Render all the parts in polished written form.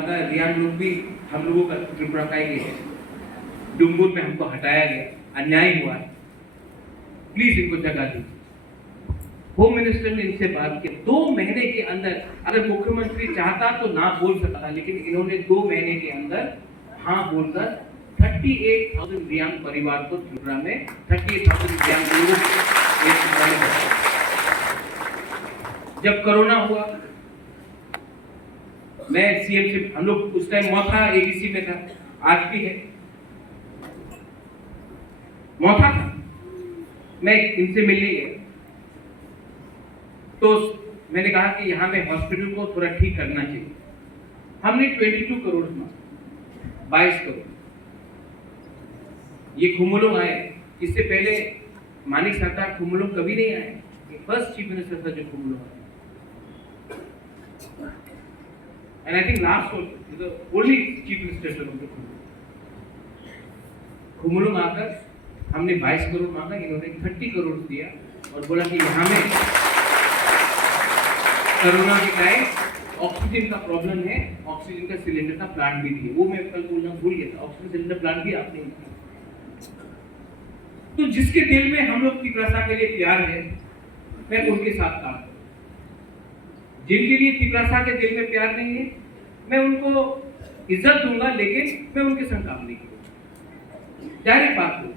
हमारा रियान लोग भी हम लोगों का त्रिपुरा का ही है। डुम्बुर में हमको हटाया गया, अन्याय हुआ है, प्लीज इनको जगह दीजिए। होम मिनिस्टर ने इनसे बात की, 2 महीने के अंदर, अगर मुख्यमंत्री चाहता तो ना बोल सकता, लेकिन इन्होंने 2 महीने के अंदर हाँ बोलकर 38,000 रियांग परिवार को त्रिपुरा में 38,000 रियांग लोगों को। जब कोरोना हुआ, मैं सीएम से, हम लोग उस टाइम मोथा एबीसी में था, आज भी है, मोथा था, मैं इनसे मिलने गया तो मैंने कहा कि यहाँ में हॉस्पिटल को थोड़ा ठीक करना चाहिए। हमने 22 करोड़ मांगा, 22 करोड़। ये खुमुलुंग आए, इससे पहले मानिक सरकार खुमुलुंग कभी नहीं आए, ये फर्स्ट चीफ मिनिस्टर था जो खुमुलुंग आए। And I think last was the only chief minister of the खुमुलुंग आकर हमने 22 करोड़ मांगा, इन्होंने 30 करोड़ दिया और बोला कि यहाँ में कोरोना के टाइम ऑक्सीजन का प्रॉब्लम है, ऑक्सीजन का सिलेंडर का प्लांट भी दिए। वो मैं कल बोलना भूल गया था, ऑक्सीजन सिलेंडर प्लांट भी आपने दिया। तो जिसके दिल में हम लोग की प्रजा के लिए प्यार है, मैं उनके साथ काम करूं। जिनके लिए तिपरासा के दिल में प्यार नहीं है, मैं उनको इज्जत दूंगा, लेकिन मैं उनके संग काम नहीं करूंगा। जाहिर बात हो,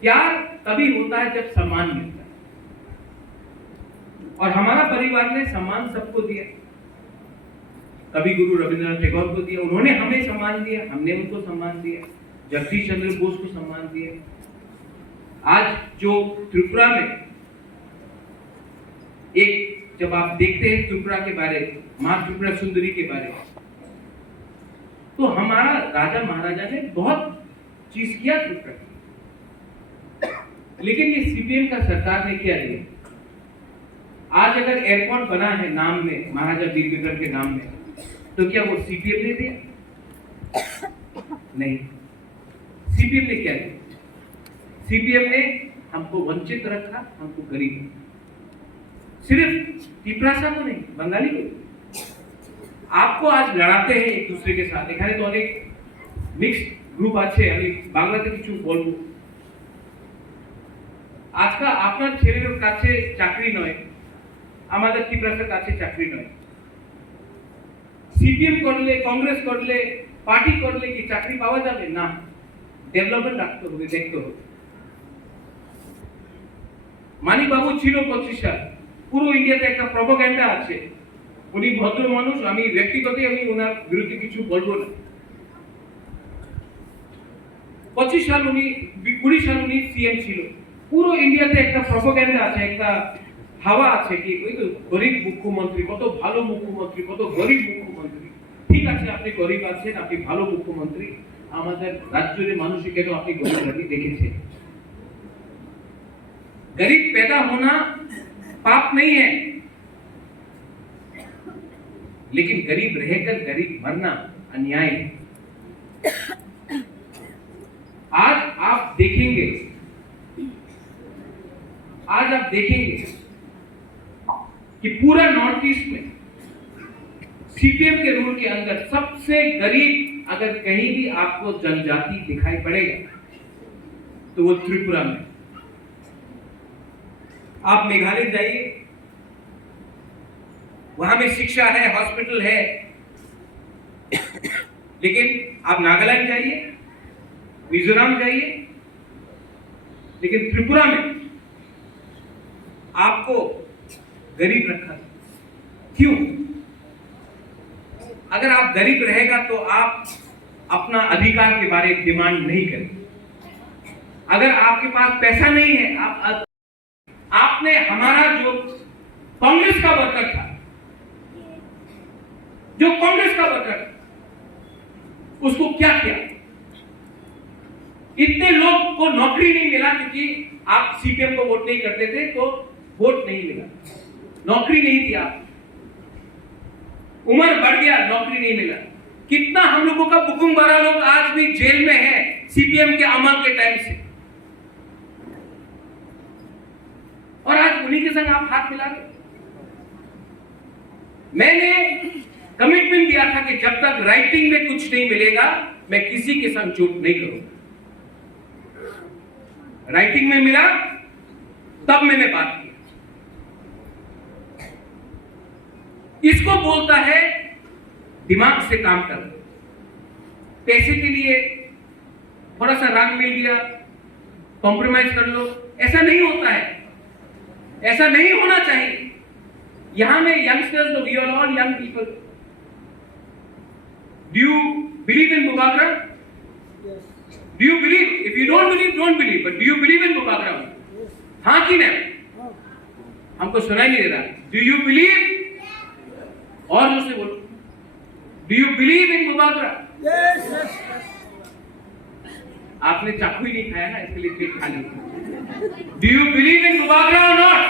प्यार तभी होता है जब सम्मान मिलता है, और हमारा परिवार ने सम्मान सबको दिया। कभी गुरु रविंद्रनाथ टैगोर को दिया, उन्होंने हमें सम्मान दिया, हमने उनको सम्मान दिया, जगदीश चंद्र बोस को सम्मान दिया। आज जो त्रिपुरा में एक, जब आप देखते हैं त्रिपुरा के बारे में, मां त्रिपुरा सुंदरी के बारे में, तो हमारा राजा महाराजा ने बहुत चीज किया त्रिपुरा की, लेकिन ये सीपीएम का सरकार ने क्या दिया। आज अगर एयरपोर्ट बना है नाम में, महाराजा वीर विक्रम के नाम में, तो क्या वो सीपीएम ने दिया? नहीं। सीपीएम ने क्या दिया? सीपीएम ने हमको वंचित रखा, हमको गरीब, सिर्फ तिपरासा को नहीं, बंगाली को। आपको आज लड़ाते हैं एक दूसरे के साथ, এখানে তো অনেক মিক্সড গ্রুপ আছে, আমি বাংলাতে কিছু বলবো। আজকে আপনার ছেলের কাছে চাকরি নয়, আমাদের তিপরাসার কাছে চাকরি নয়। সিপিএম করলে, কংগ্রেস করলে, পার্টি করলে কি চাকরি পাওয়া যাবে না? ডেভেলপমেন্ট রাখতে হবে, দেখতে হবে। মানিক বাবু ছিল 25 সাল, পুরো ইন্ডিয়াতে একটা প্রপাগান্ডা আছে, উনি ভদ্র মানুষ, আমি ব্যক্তিগতই আমি ওনার বিরুদ্ধে কিছু বলবো না। 25 সাল উনি, 20 সাল উনি সিএম ছিল, পুরো ইন্ডিয়াতে একটা প্রপাগান্ডা আছে, একটা হাওয়া আছে কি ওই তো গরিব মুখ্যমন্ত্রী, কত ভালো মুখ্যমন্ত্রী, কত গরিব মুখ্যমন্ত্রী। ঠিক আছে, আপনি গরিব আছেন, আপনি ভালো মুখ্যমন্ত্রী, আমাদের রাজ্যের মানুষই কেন আপনি গরিব দেখেছেন? गरीब पैदा होना पाप नहीं है, लेकिन गरीब रहकर गरीब मरना अन्याय है। आज आप देखेंगे कि पूरा नॉर्थ ईस्ट में सीपीएम के रूल के अंदर सबसे गरीब अगर कहीं भी आपको जनजाति दिखाई पड़ेगा तो वो त्रिपुरा में। आप मेघालय जाइए, वहां में शिक्षा है, हॉस्पिटल है, लेकिन आप नागालैंड जाइए, मिजोरम जाइए, लेकिन त्रिपुरा में आपको गरीब रखा। क्यों? अगर आप गरीब रहेगा तो आप अपना अधिकार के बारे में डिमांड नहीं करेंगे। अगर आपके पास पैसा नहीं है, आपने हमारा जो कांग्रेस का वर्कर था, उसको क्या किया? इतने लोग को नौकरी नहीं मिला क्योंकि आप सीपीएम को वोट नहीं करते थे, तो वोट नहीं मिला, नौकरी नहीं दिया, उम्र बढ़ गया, नौकरी नहीं मिला। कितना हम लोगों का बुकुमबारा लोग आज भी जेल में है सीपीएम के अमल के टाइम से, और आज उन्हीं के संग आप हाथ मिला रहे। मैंने कमिटमेंट दिया था था कि जब तक राइटिंग में कुछ नहीं मिलेगा मैं किसी के संग झूठ नहीं करूंगा। राइटिंग में मिला तब मैंने बात की। इसको बोलता है दिमाग से काम कर। पैसे के लिए थोड़ा सा राग मिल गया, कॉम्प्रोमाइज कर लो, ऐसा नहीं होता है, ऐसा नहीं होना चाहिए। यहां में youngsters, we are all young people. Do you believe in बुबागरा? Do you believe? If you don't believe, don't believe, but do you believe in बुबागरा? हाँ कि नहीं? हमको सुनाई नहीं दे रहा। Do you believe? और मुझसे बोलो, डू यू बिलीव इन बुबागरा? आपने चाकू ही नहीं खाया ना, इसके लिए पेट खा लिया। Do you believe in Bubagra और नॉट?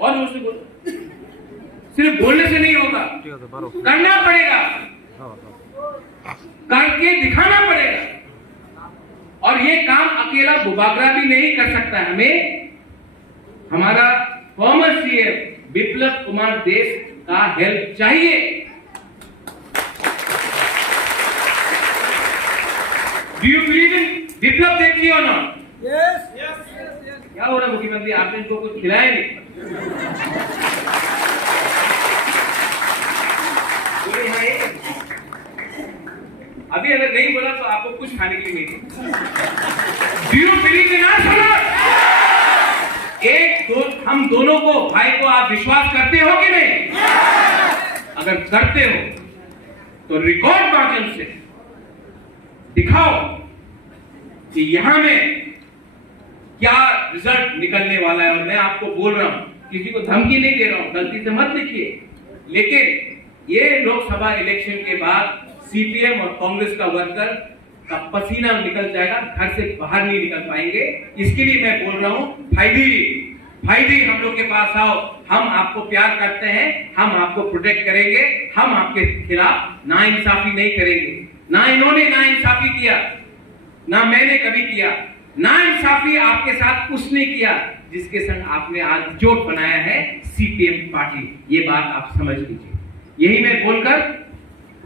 और मुझसे बोलो। सिर्फ बोलने से नहीं होगा, करना पड़ेगा, करके दिखाना पड़ेगा। और ये काम अकेला बुबागरा भी नहीं कर सकता है। हमें हमारा फॉर्मर सीएम बिप्लब कुमार देव का हेल्प चाहिए। Do you believe in Biplab Deb ji और नॉट? यस। क्या हो रहा है मुख्यमंत्री, आपने इनको कुछ खिलाया नहीं? अभी अगर नहीं बोला तो आपको कुछ खाने के लिए नहीं। Do you believe in our? हम दोनों को, भाई को आप विश्वास करते हो कि नहीं? अगर करते हो तो रिकॉर्ड मार्जिन से दिखाओ कि यहां में क्या रिजल्ट निकलने वाला है। और मैं आपको बोल रहा हूं, किसी को धमकी नहीं दे रहा हूं, गलती से मत लिखिए, लेकिन ये लोकसभा इलेक्शन के बाद सीपीएम और कांग्रेस का वर्कर का पसीना निकल जाएगा, घर से बाहर नहीं निकल पाएंगे। इसके लिए मैं बोल रहा हूं, भाईजी हम लोग के पास आओ, हम आपको प्यार करते हैं, हम आपको प्रोटेक्ट करेंगे, हम आपके खिलाफ नाइंसाफी नहीं करेंगे। ना इन्होंने नाइंसाफी किया, ना मैंने कभी किया। नाइंसाफी आपके साथ उसने किया जिसके संग आपने आज जोट बनाया है, सीपीएम पार्टी। ये बात आप समझ लीजिए। यही मैं बोलकर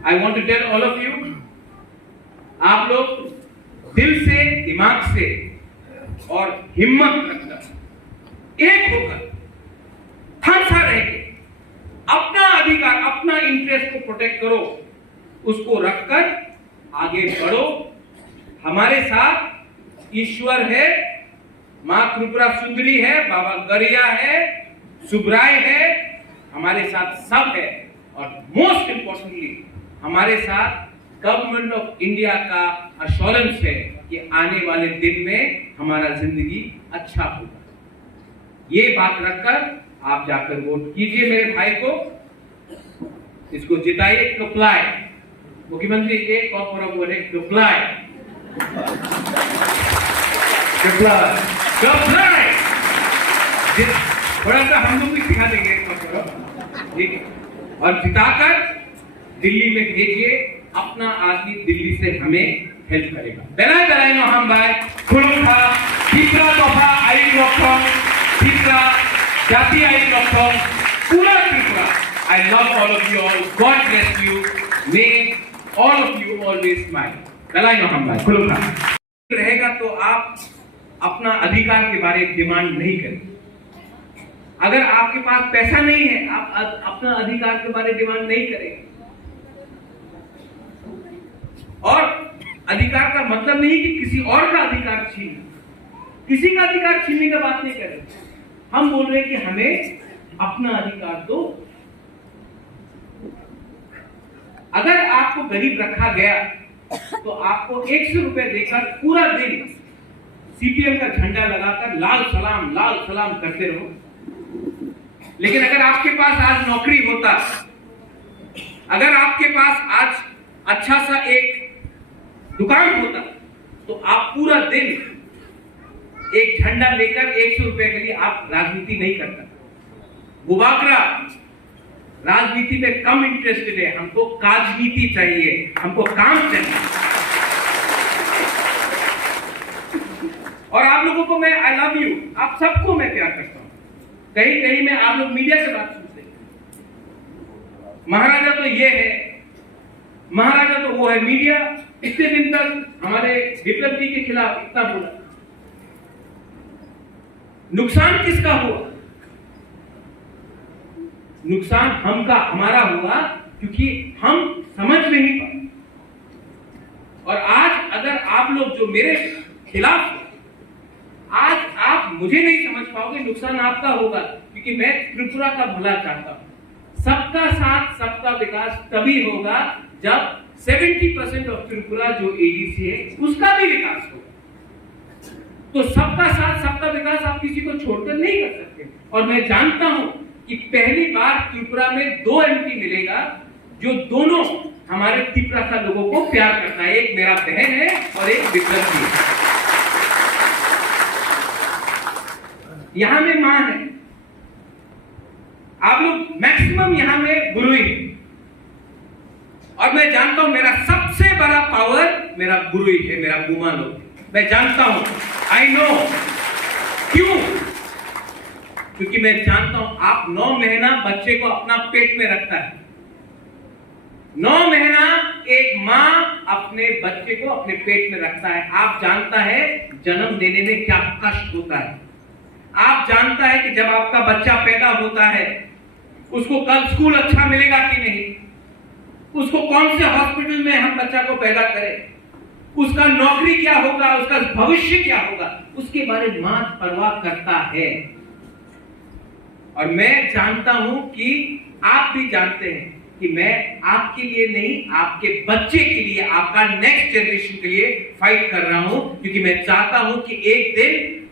I want to tell all of you, आप लोग दिल से, दिमाग से और हिम्मत रखकर, एक होकर, हंसा रहकर अपना अधिकार, अपना इंटरेस्ट को प्रोटेक्ट करो, उसको रखकर आगे बढ़ो। हमारे साथ ईश्वर है, मां त्रिपुरा सुंदरी है, बाबा गरिया है, सुब्राय है, हमारे साथ सब है। और मोस्ट इंपॉर्टेंटली हमारे साथ गवर्नमेंट ऑफ इंडिया का अश्योरेंस है कि आने वाले दिन में हमारा जिंदगी अच्छा होगा। ये बात रखकर आप जाकर वोट कीजिए मेरे भाई को, इसको जिताइए। अप्लाई मुख्यमंत्री, एक और बोले अप्लाई। थोड़ा सा हम लोग भी सिखा देंगे, ठीक है? और जिताकर दिल्ली में भेजिए, अपना आदमी दिल्ली से हमें हेल्प करेगा। बेलाई नो हम भाई खुलुखा तीसरा दफा आई लक्षण, तीसरा जाति आई लक्षण, पूरा Tripura. I love all of you all, God bless you, may all of you always smile. बेलाई नो हम भाई खुलुखा रहेगा तो आप अपना अधिकार के बारे में डिमांड नहीं करें। अगर आपके पास पैसा नहीं है, आप अपना अधिकार के बारे में डिमांड नहीं करें। और अधिकार का मतलब नहीं कि किसी और का अधिकार छीनना, किसी का अधिकार छीनने की बात नहीं कर रहे। हम बोल रहे हैं कि हमें अपना अधिकार दो। अगर आपको गरीब रखा गया तो आपको 100 रुपए देकर पूरा दिन सीपीएम का झंडा लगाकर लाल सलाम करते रहो। लेकिन अगर आपके पास आज नौकरी होता, अगर आपके पास आज अच्छा सा एक दुकान होता, तो आप पूरा दिन एक झंडा लेकर 100 रुपए के लिए आप राजनीति नहीं करता। बुबागरा राजनीति में कम इंटरेस्टेड है, हमको काजनीति चाहिए, हमको काम चाहिए। और आप लोगों को मैं आई लव यू, आप सबको मैं प्यार करता हूं। कहीं कहीं में आप लोग मीडिया से बात सुनते हैं, महाराजा तो ये है, महाराजा तो वो है। मीडिया इतने दिन तक हमारे विप्लव जी के खिलाफ इतना बोला, नुकसान किसका हुआ? नुकसान हमारा हुआ क्योंकि हम समझ नहीं पाए। और आज अगर आप लोग जो मेरे खिलाफ, आज आप मुझे नहीं समझ पाओगे, नुकसान आपका होगा, क्योंकि मैं त्रिपुरा का भला चाहता हूं। सबका साथ सबका विकास तभी होगा जब 70% ऑफ त्रिपुरा जो एडीसी है उसका भी विकास होगा। तो सबका साथ सबका विकास आप किसी को छोड़कर नहीं कर सकते। और मैं जानता हूं कि पहली बार त्रिपुरा में 2 एमपी मिलेगा जो दोनों हमारे त्रिपुरा का लोगों को प्यार करता है। एक मेरा बहन है और एक विप्लव जी है। यहां में मां है, आप लोग मैक्सिमम यहां में गुरु ही है। और मैं जानता हूं मेरा सबसे बड़ा पावर मेरा गुरु ही है, मेरा गुमा लोग। मैं जानता हूं, आई नो। क्यों? क्योंकि मैं जानता हूं आप 9 महीना बच्चे को अपना पेट में रखता है। 9 महीना एक मां अपने बच्चे को अपने पेट में रखता है। आप जानता है जन्म देने में क्या कष्ट होता है। आप जानता है कि जब आपका बच्चा पैदा होता है उसको कल स्कूल अच्छा मिलेगा कि नहीं, उसको कौन से हॉस्पिटल में हम बच्चा को पैदा करें, उसका नौकरी क्या होगा, उसका भविष्य क्या होगा, उसके बारे में मां परवाह करता है। और मैं जानता हूं कि आप भी जानते हैं कि मैं आपके लिए नहीं, आपके बच्चे के लिए, आपका नेक्स्ट जनरेशन के लिए फाइट कर रहा हूं। क्योंकि मैं चाहता हूं कि एक दिन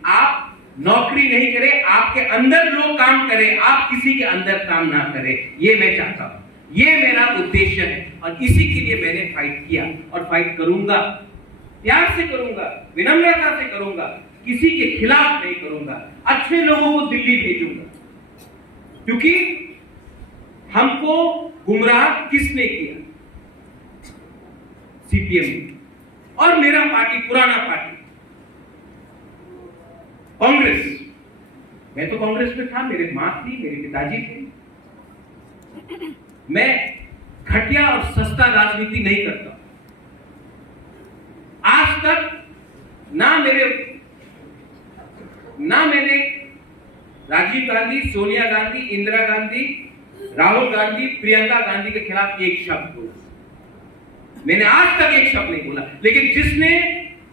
आप नौकरी नहीं करें, आपके अंदर लोग काम करें, आप किसी के अंदर काम ना करें। ये मैं चाहता हूं, ये मेरा उद्देश्य है। और इसी के लिए मैंने फाइट किया और फाइट करूंगा, प्यार से करूंगा, विनम्रता से करूंगा, किसी के खिलाफ नहीं करूंगा। अच्छे लोगों को दिल्ली भेजूंगा, क्योंकि हमको गुमराह किसने किया? सीपीएम और मेरा पार्टी, पुराना पार्टी कांग्रेस। मैं तो कांग्रेस में था, मेरे मां थी, मेरे पिताजी थे। मैं घटिया और सस्ता राजनीति नहीं करता। आज तक ना मैंने राजीव गांधी, सोनिया गांधी, इंदिरा गांधी, राहुल गांधी, प्रियंका गांधी के खिलाफ एक शब्द बोला। मैंने आज तक एक शब्द नहीं बोला। लेकिन जिसने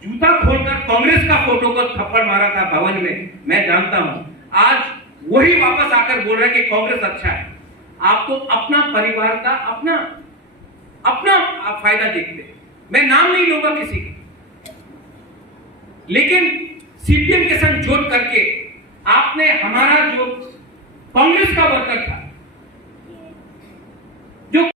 जूता खोलकर कांग्रेस का फोटो को थप्पड़ मारा था भवन में, मैं जानता हूं आज वही वापस आकर बोल रहा है कि कांग्रेस अच्छा है। आप तो अपना परिवार का अपना फायदा देखते हैं। मैं नाम नहीं लूंगा किसी का, लेकिन सीपीएम के संग जोड़ करके आपने हमारा जो कांग्रेस का वर्कर था